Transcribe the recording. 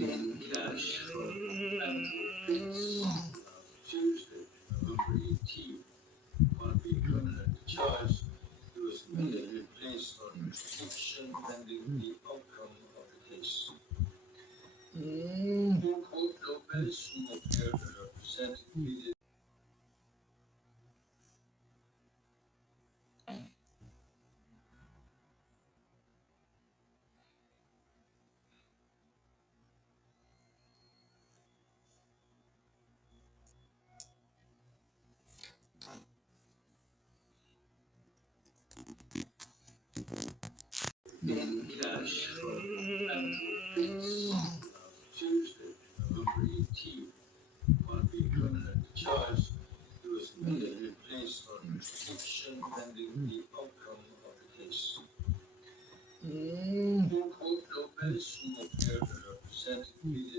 in cash from Andrew Bates. Tuesday, November 18th, upon being permanently charged, he was immediately placed on protection pending the outcome of the case. In court, Lopez, who appeared to represent, pleaded in cash from Andrew Bates. Tuesday, November 18th, upon being permanently charged, he was immediately placed on protection pending the outcome of the case. In court, Lopez, who appeared to represent, pleaded